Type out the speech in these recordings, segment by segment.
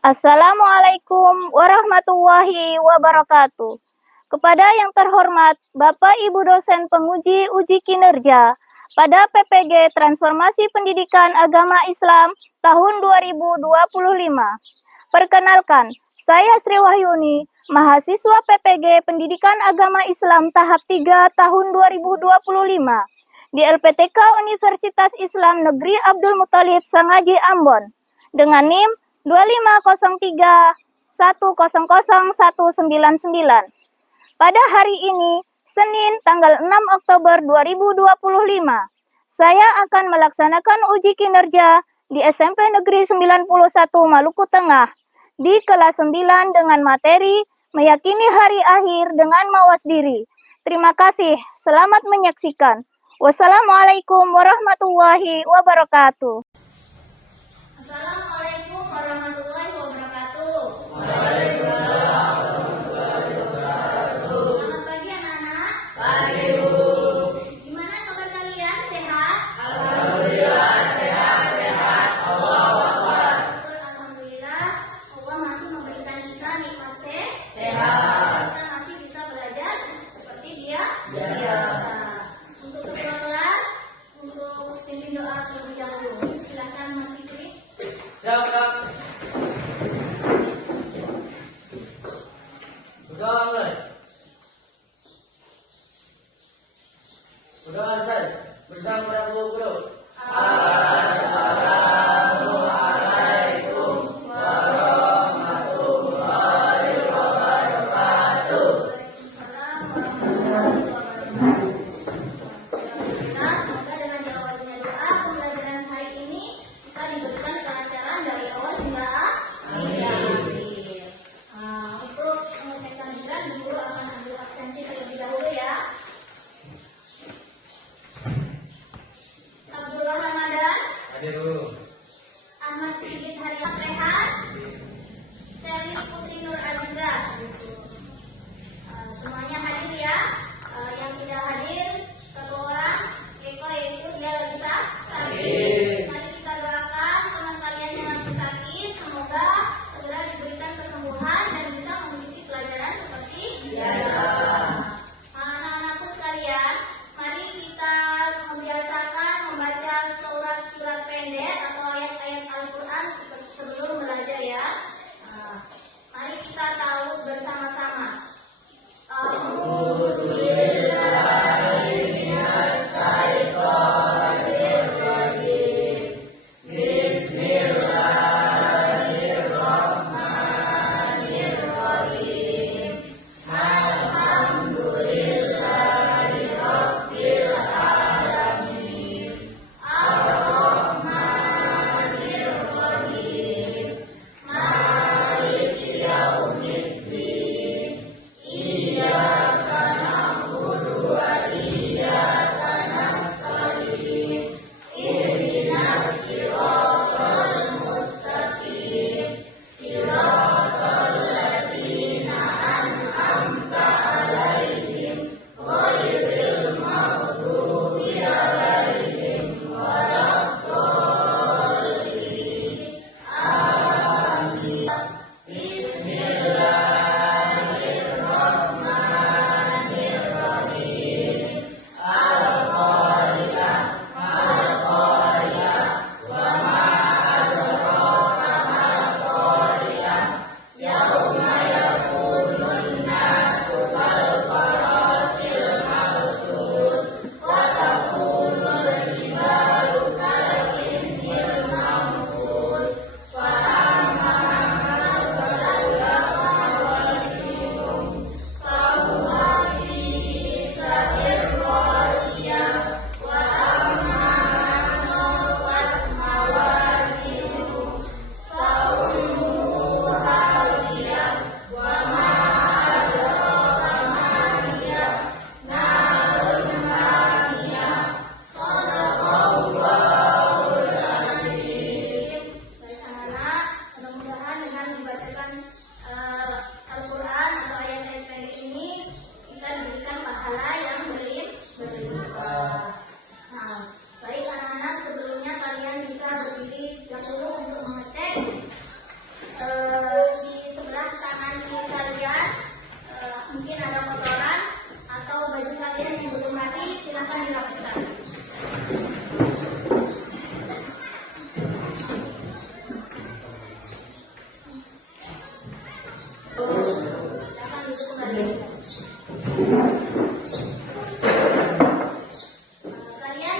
Assalamualaikum warahmatullahi wabarakatuh. Kepada yang terhormat Bapak Ibu dosen penguji uji kinerja pada PPG Transformasi Pendidikan Agama Islam tahun 2025. Perkenalkan, saya Sri Wahyuni, mahasiswa PPG Pendidikan Agama Islam tahap 3 tahun 2025 di LPTK Universitas Islam Negeri Abdul Muthalib Sangaji Ambon dengan NIM 2503100199. Pada hari ini, Senin tanggal 6 Oktober 2025, saya akan melaksanakan uji kinerja di SMP Negeri 91 Maluku Tengah di kelas 9 dengan materi meyakini hari akhir dengan mawas diri. Terima kasih, selamat menyaksikan. Wassalamualaikum warahmatullahi wabarakatuh. Assalamualaikum warahmatullahi wabarakatuh. Waalaikumsalam warahmatullahi wabarakatuh. Selamat pagi anak-anak. Pagi Bu. Gimana kabar kalian? Sehat? Alhamdulillah sehat. Allahu Akbar. Alhamdulillah, Allah masih memberikan kita nikmat Sehat. Kita masih bisa belajar seperti dia Biasa. Untuk ketua kelas, untuk pimpin doa terlebih dahulu. Silakan Mas Fikri. Siap. Sudah mulai. Sudah selesai. Bersama para guru. Assalamualaikum warahmatullahi wabarakatuh. Waalaikumsalam warahmatullahi wabarakatuh. Alhamdulillah, semoga dengan diawalinya doa pembelajaran hari ini kita diberikan kelancaran dari awal hingga akhir. Untuk mengecekkan giliran, guru akan ambil absensi terlebih dahulu ya. Abdullah Ramadan, Hadir Bu. Ahmad Sigit Haryat Rehan, Seri Putri Nur Aziza. Semuanya hadir ya. Yang tidak hadir satu orang, Eko, yaitu dia lagi sakit. Mari kita doakan teman kalian yang lagi sakit, semoga segera diberikan kesembuhan dan bisa mengikuti pelajaran seperti biasa. Anak-anakku sekalian, mari kita membiasakan membaca surat-surat pendek atau ayat-ayat Al-Quran sebelum belajar ya. Mari kita tahu bersama-sama Kalian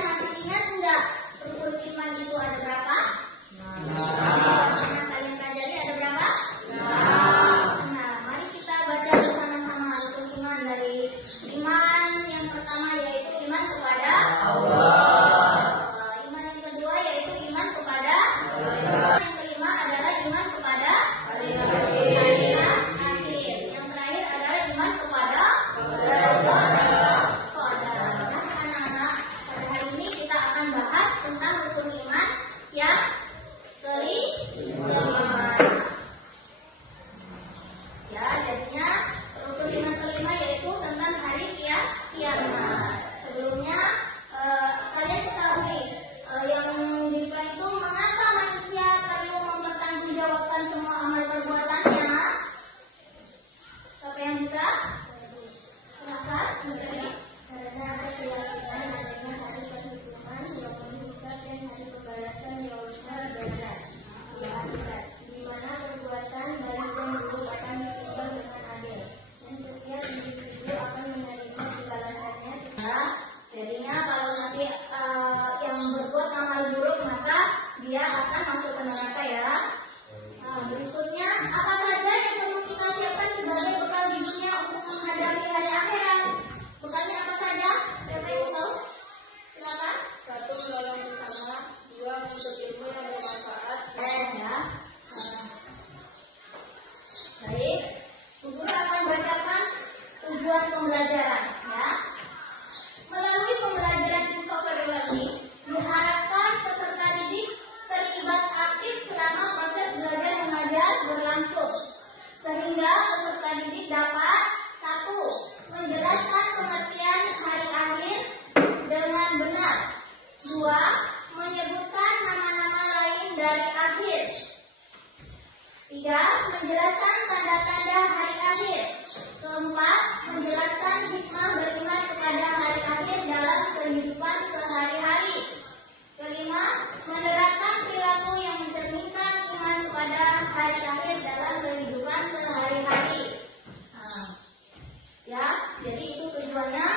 masih ingat enggak rukun iman itu ada berapa? Nah, kalian pelajari ada berapa? Nah, mari kita baca bersama-sama rukun iman dari iman yang pertama yaitu iman kepada Allah. Iman yang kedua yaitu iman kepada Allah. Yang kelima adalah iman kepada hari akhir. Yang terakhir adalah iman kepada Allah dan qadar. Nah, anak-anak, pada hari ini kita akan bahas tentang rukun iman yang kelima. Ya, jadinya rukun iman kelima yaitu tentang hari kiamat. Sebelumnya kalian ketahui yang di depan itu mengapa manusia perlu mempertanggungjawabkan semua amal perbuatannya? Siapa yang bisa? Silakan, misalnya. Karena ada keyakinan adanya hari perhitungan, yaumul hisab dan hari pembalasan yaumul benar. Ya, di mana perbuatan baik dan buruk akan ditimbang dengan adil, dan setiap individu akan menerima balasannya. Jadinya kalau nanti yang berbuat amal buruk maka dia akan masuk ke neraka ya. Nah, berikutnya apa saja yang perlu kita siapkan sebagai bekal di dunia untuk menghadapi hari akhirat? Bekalnya apa saja? Siapa yang tahu? Silakan. 1. Menolong sesama. 2. Menuntut ilmu yang bermanfaat. Ya. Baik. Guru akan bacakan tujuan pembelajaran ya. Melalui pembelajaran Discovery Learning, diharapkan peserta didik terlibat aktif selama proses belajar mengajar berlangsung, sehingga peserta didik dapat 1. Menjelaskan pengertian hari akhir dengan benar. 2. Menyebutkan nama-nama lain dari akhir. 3. Menjelaskan tanda-tanda hari akhir. 4. Menjelaskan hikmah beriman kepada hari akhir dalam kehidupan sehari-hari. 5. Menerapkan perilaku yang mencerminkan iman kepada hari akhir dalam kehidupan sehari-hari. Ya, jadi itu tujuannya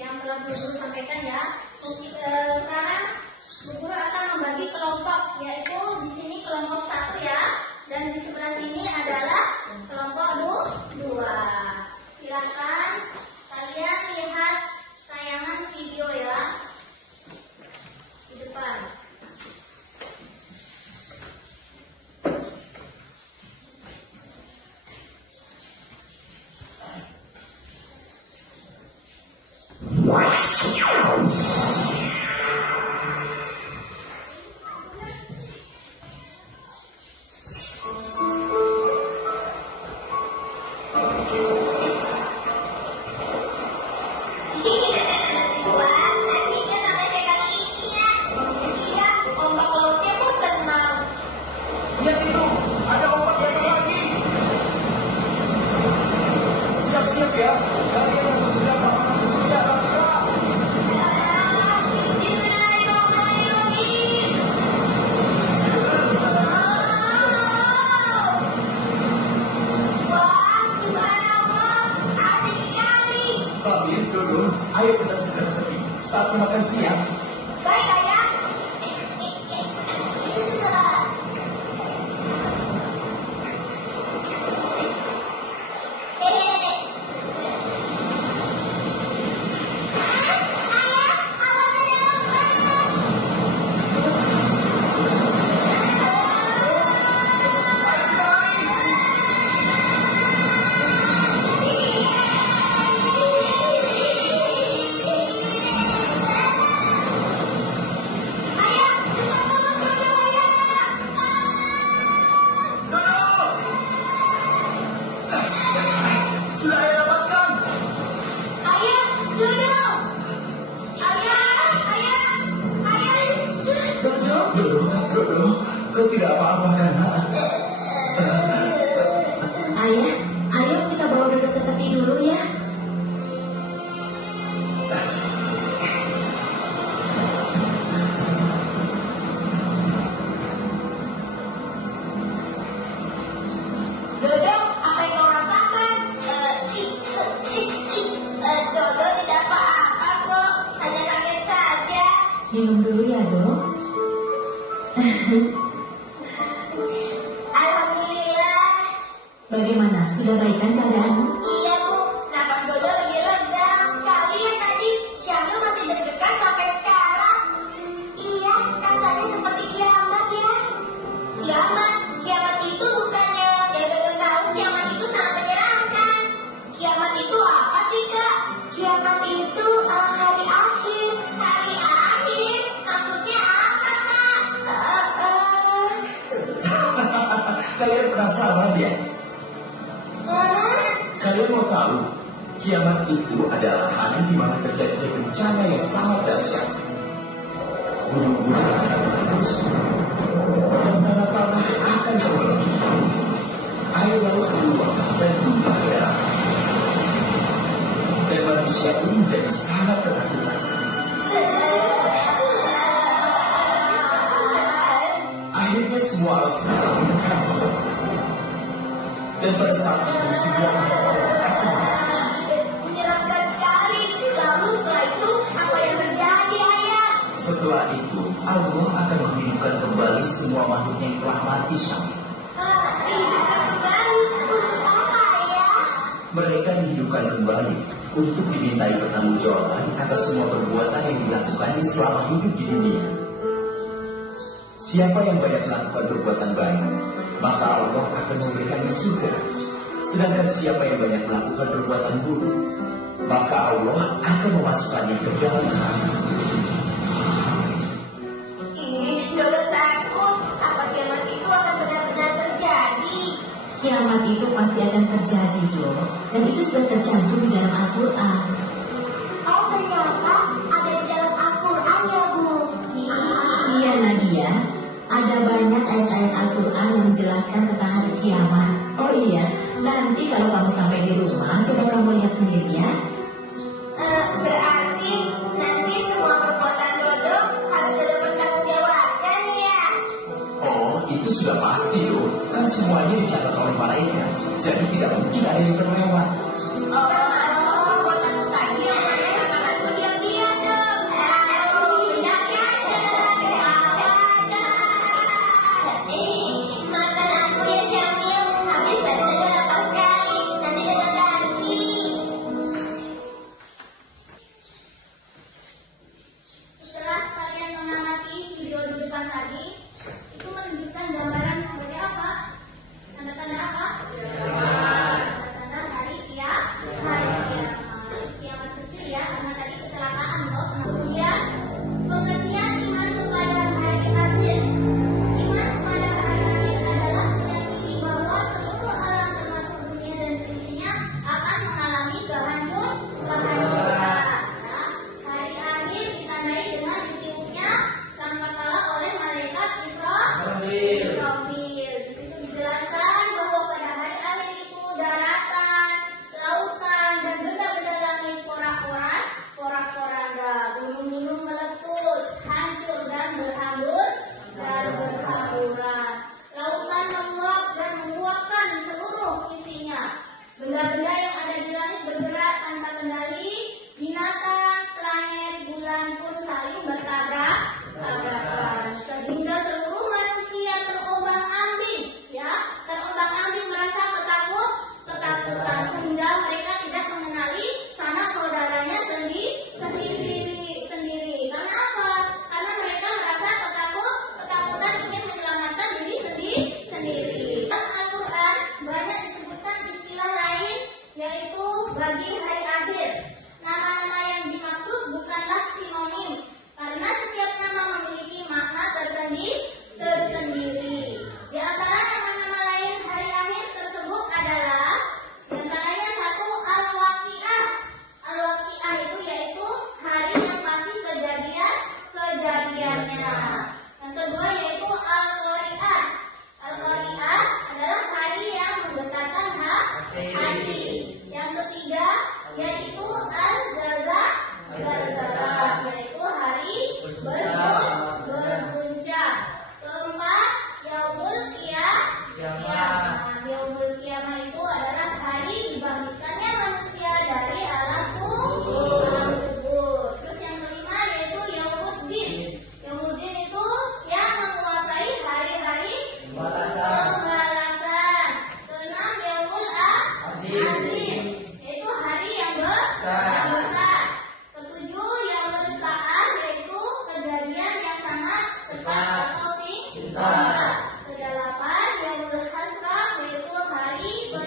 yang telah Guru sampaikan ya. Sekarang Guru akan membagi kelompok, yaitu di sini kelompok 1 ya, dan di sebelah sini adalah kelompok 2. Silakan kalian lihat tayangan video ya di depan. Lihat itu, ada obat yang lagi. Siap-siap ya, kalian harus berapa? Sudah bangsa. Sambil duduk, ayo kita segera pergi. Saat makan siang. Baik ayah. Bagaimana? Sudah baikan keadaanmu? Iya Bu, nafas Dodo lebih lega sekali ya tadi. Syamil masih deg-degan sampai sekarang. Iya, rasanya seperti kiamat ya. Kiamat? Kiamat itu bukannya ya Dodo tahu kiamat itu sangat menyeramkan. Kiamat itu apa sih Kak? Kiamat itu hari akhir. Hari akhir? Maksudnya apa Kak? Kalian penasaran ya? Kalian mau tahu, kiamat itu adalah hari di mana terjadi bencana yang sangat dahsyat. Gunung-gunung akan meletus, dan tanah-tanah akan berbelah. Air laut keluar dan tumpah darah. Dan manusia pun menjadi sangat ketakutan. Akhirnya semua alam semesta pun hancur. Dan pada saat itu semua orang akan Menyeramkan sekali. Lalu setelah itu apa yang terjadi Ayah? Setelah itu, Allah akan menghidupkan kembali semua makhluk yang telah mati Syamil. Dihidupkan kembali untuk apa Ayah? Mereka dihidupkan kembali untuk dimintai pertanggungjawaban atas semua perbuatan yang dilakukannya selama hidup di dunia. Siapa yang banyak melakukan perbuatan baik, maka Allah akan memberikannya surga. Sedangkan siapa yang banyak melakukan perbuatan buruk, maka Allah akan memasukkannya ke dalam neraka. Dodo takut. Apa kiamat itu akan benar-benar terjadi? Kiamat itu pasti akan terjadi, Jo. Dan itu sudah tercantum di dalam Al-Quran. Oh ternyata ada di dalam Al-Quran ya Bu. Iya, Nadia. Ada banyak ayat-ayat Al-Quran yang menjelaskan tentang hari kiamat. Oh iya, nanti kalau kamu sampai di rumah, coba kamu lihat sendiri ya. Berarti nanti semua perbuatan Dodo harus Dodo pertanggungjawabkan ya. Oh, itu sudah pasti loh. Kan semuanya dicatat oleh malaikat. Jadi tidak mungkin ada yang terlewat. Perbuatan tadi yang ada aku diam-diam dong. Benar kan? Makan aku ya Syamil. Habis tadi Dodo lapar sekali. Nanti Dodo ganti. Setelah kalian mengamati video di depan tadi, itu menunjukkan gambaran seperti apa? Tanda-tanda apa? Tanda-tanda hari kiamat.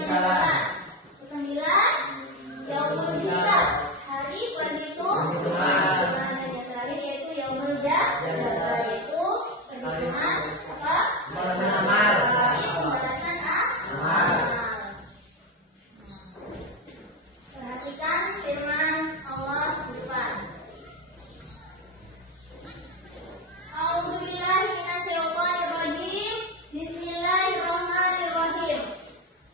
Waalaikumsalam. Kesembilan, Yaumul Hisab, hari perhitungan. Dan yang terakhir yaitu Yaumul Jazaa, yaitu perhitungan apa? Amal. Pembalasan amal. Perhatikan firman Allah di depan. A'udzubillahi minasyaitonirrajim. Bismillahirrahmanirrahim.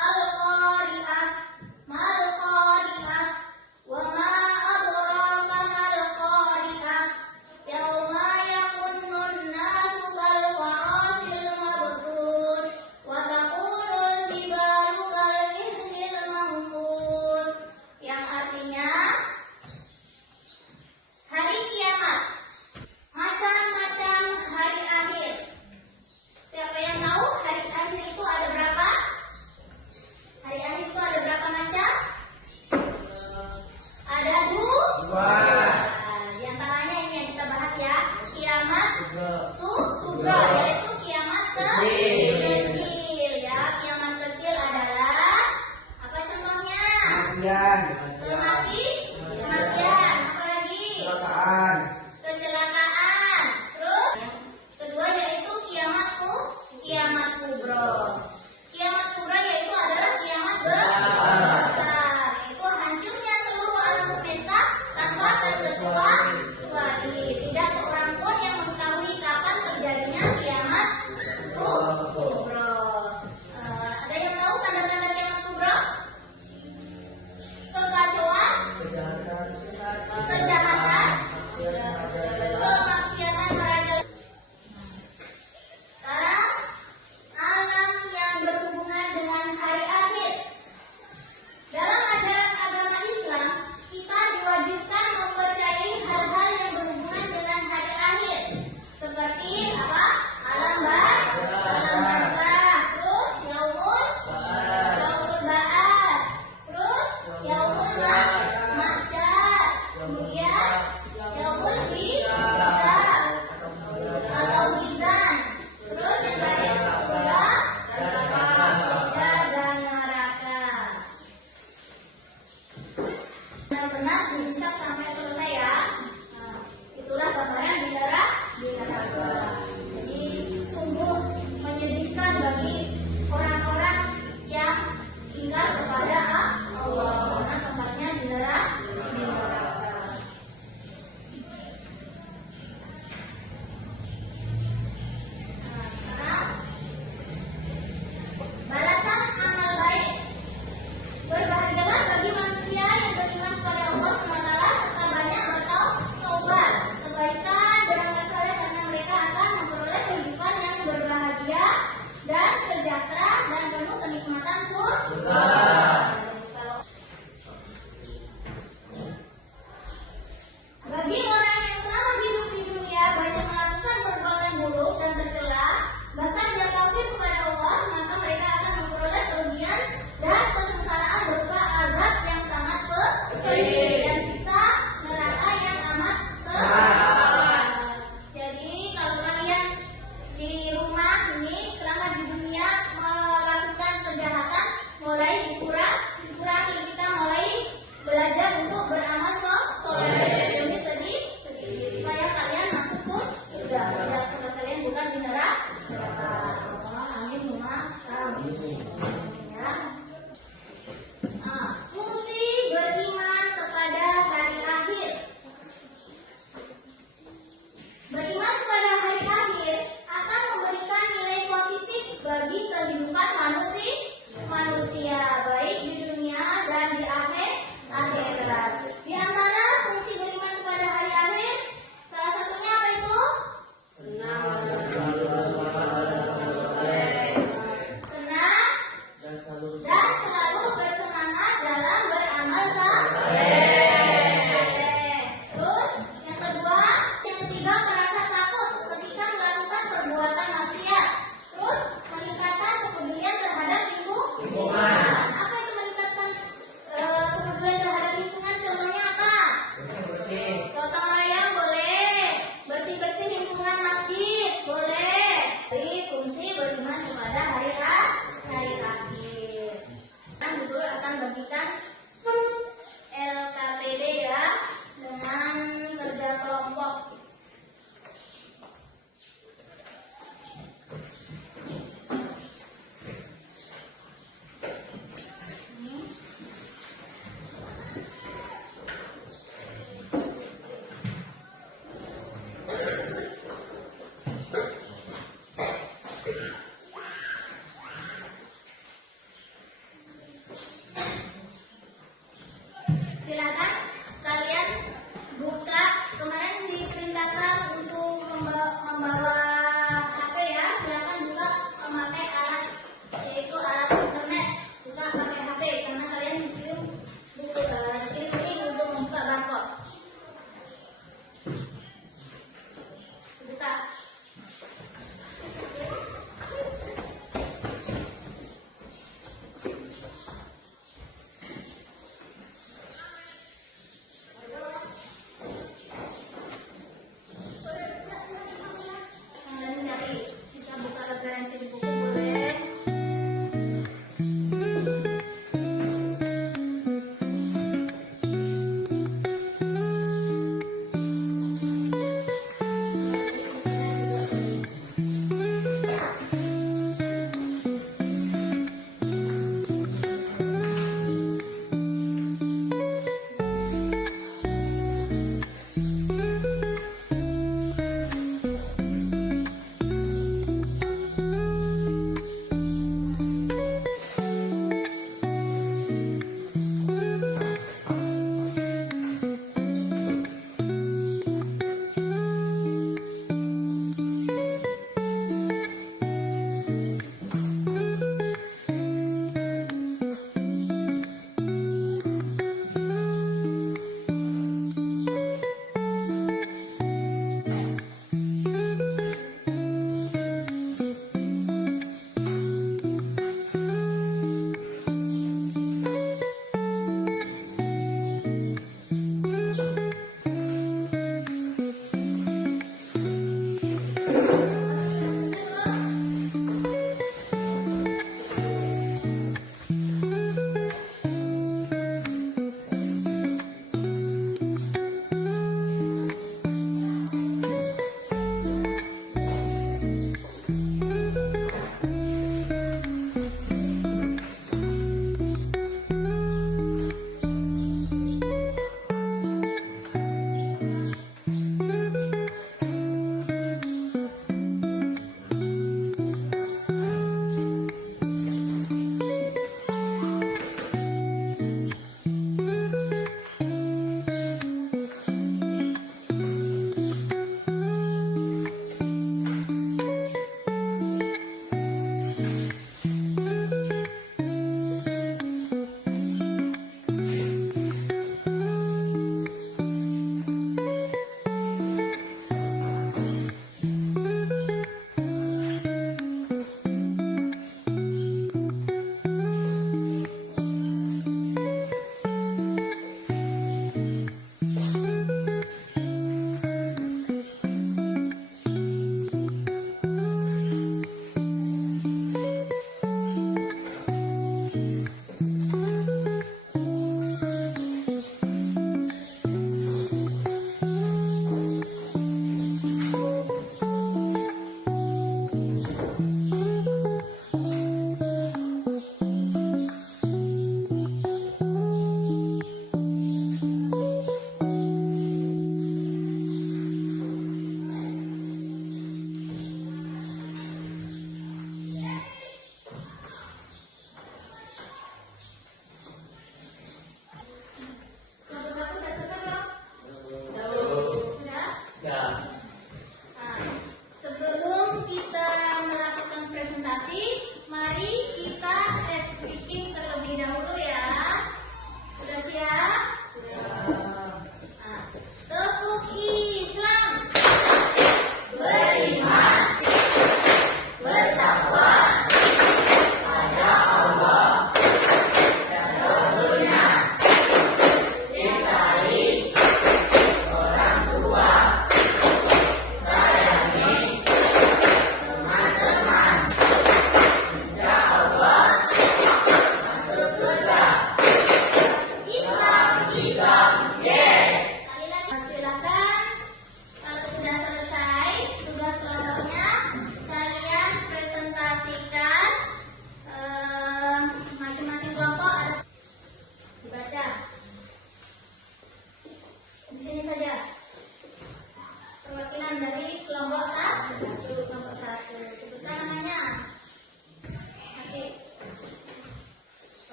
Al-Qari'ah, mal Qari'ah, wa ma adraka mal Qari'ah. Yauma yakunnun nasu kal farasil mabsus, wa taqulul jibalu kal ihnil manfus. Yang artinya hari kiamat, macam-macam hari akhir. Siapa yang tahu hari akhir itu ada berapa? Hari akhir itu ada berapa macam? Ada dua. Di antaranya ini yang kita bahas ya. Kiamat sugro, yaitu kiamat kecil ya. Kiamat kecil adalah apa contohnya? Kematian. Apa lagi? Kecelakaan. Terus kedua yaitu kiamat kubro. Kiamat kubro yaitu adalah kiamat besar, yaitu hancurnya seluruh alam semesta tanpa terkecuali. Tidak seorang pun yang mengetahui kapan terjadinya kiamat kubro. Ada yang tahu tanda-tanda kiamat kubro? Kekacauan, kejahatan, kemaksiatan merajalela. Sekarang alam yang berhubungan dengan hari akhir. Dalam ajaran agama Islam, kita diwajibkan mempercayai hal-hal yang berhubungan dengan hari akhir. Seperti apa? Alam barzah, terus yaumul ba'ats, terus yaumul mahsyar, kemudian yaumul hisab atau mizan, terus yang terakhir surga dan neraka. Benar-benar dihisab sampai selesai ya. Nah, itulah gambaran di neraka. Jadi sungguh menyedihkan bagi orang-orang yang tinggal kepada Allah, karena tempatnya di neraka. Nah, sekarang balasan amal baik. Berbahagialah bagi manusia yang beriman kepada Allah SWT serta banyak bertaubat. Kebaikan beramal saleh karena mereka akan memperoleh kehidupan yang berbahagia dan sejahtera dan penuh kenikmatan surga. Bagi orang yang selama hidup di dunia banyak melakukan perbuatan buruk dan tercela, bahkan dia kafir kepada Allah, maka mereka akan memperoleh kerugian dan kesengsaraan berupa azab yang sangat pedih dan siksa neraka yang amat keras. Jadi kalau kalian di rumah ini selama di dunia melakukan kejahatan, mulai dikurangi, kita mulai belajar untuk beramal soleh demi sedikit supaya kalian masuk surga, tidak supaya kalian bukan di neraka. Amin, ya. Fungsi beriman kepada hari akhir. Beriman kepada hari akhir akan memberikan nilai positif bagi kehidupan manusia baik di dunia dan di akhirat. Di antara fungsi beriman kepada hari akhir, salah satunya apa itu? Senang,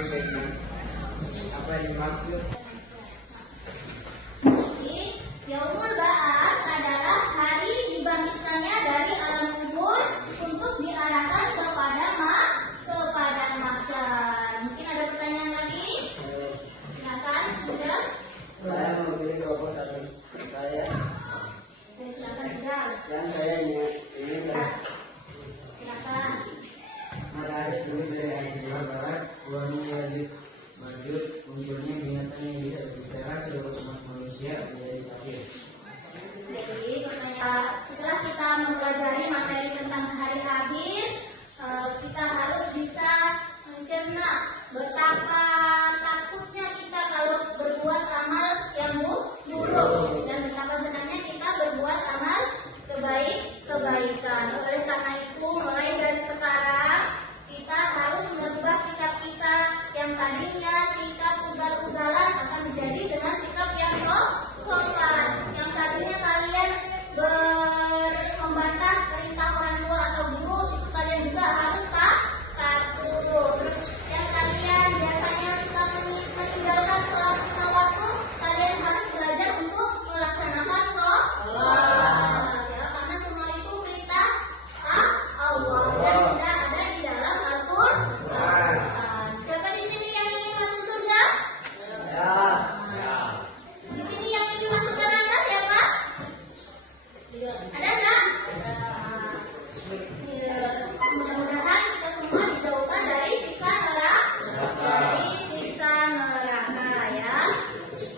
kasih Becky. Apa yang dimaksud? Jadi, Yaumul Ba'ats adalah hari dibangkitkannya dari alam kubur untuk diarahkan kepada mahsyar. Mungkin ada pertanyaan lagi? Silakan, sudah. Saya memilih kelompok satu. Saya Silakan, sudah. dan saya ini Silakan. matahari turun dari arah sebelah barat, buahnya lanjut munculnya binatang yang bisa berbicara seluruh umat manusia menjadi kafir. Jadi, setelah kita mempelajari materi tentang hari akhir, kita harus bisa mencerna betapa takutnya kita kalau berbuat amal yang buruk dan betapa senangnya kita berbuat amal kebaikan. Oleh karena itu, mulai dari sekarang kita harus merubah sikap kita yang tadinya sikap ugal-ugalan akan menjadi dengan sikap yang sopan. Yang tadinya kalian membantah perintah orang tua atau guru, itu kalian juga harus patuh. Terus yang kalian biasanya suka meninggalkan sholat lima waktu, kalian harus belajar untuk melaksanakan sholat. Ya, karena semua itu perintah Allah dan sudah ada di dalam Al-Quran. Siapa di sini yang ingin masuk surga? Di sini yang ingin masuk neraka siapa? Ada nggak? Mudah-mudahan kita semua dijauhkan dari siksa neraka ya.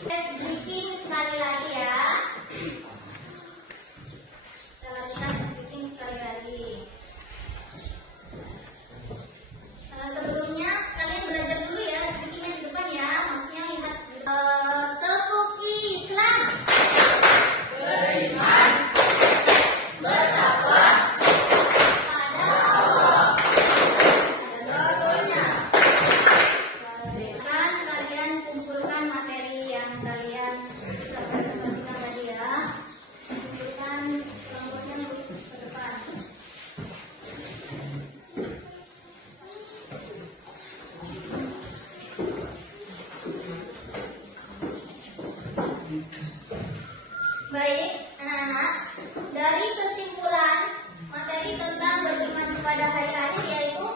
Let's speaking sekali lagi ya. Kita lakukan speaking sekali lagi. Sebelumnya kalian belajar dulu ya speakingnya di depan ya. Maksudnya lihat tepuki Islam. Pada Allah dan Rasulnya. Kan kalian kumpulkan materi yang kalian sudah presentasikan tadi ya. Kumpulkan kelompoknya ke depan. Baik, anak-anak, dari kesimpulan materi tentang beriman kepada hari akhir yaitu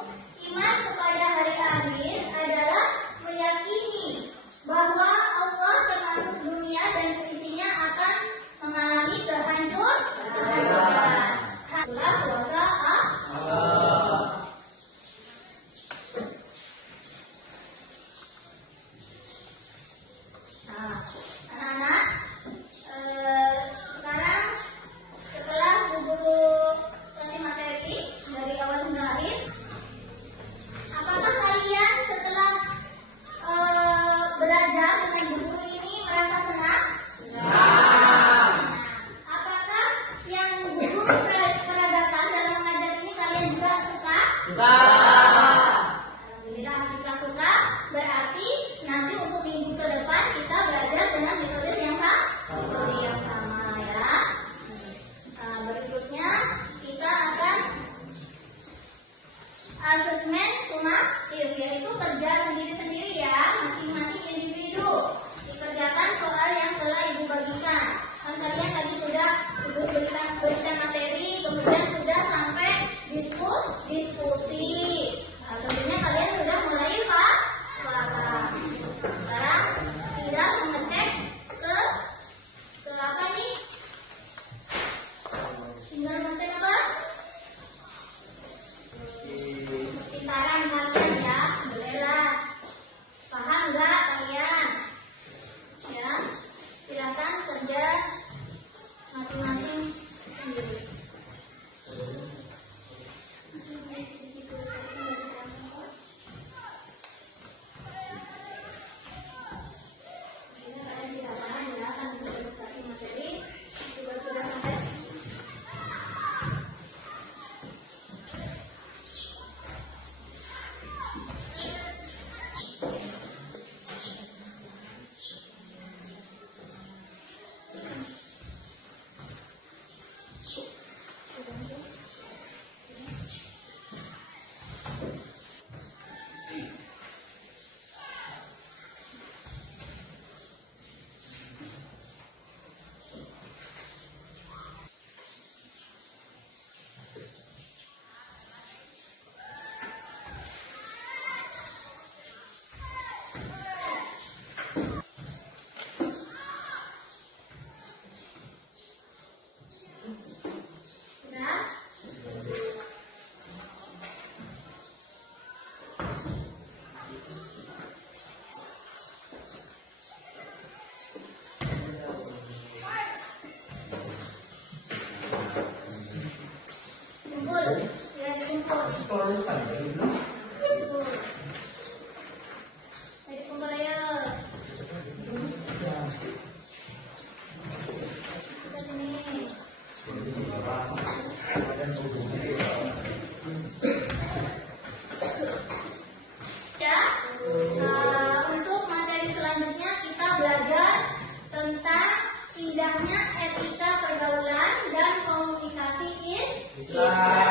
iman kepada hari akhir adalah meyakini bahwa Allah termasuk dunia dan seisinya akan mengalami kehancuran. Itulah kuasa Allah. Nah, anak-anak, namanya etika pergaulan dan komunikasi Islam. Islam.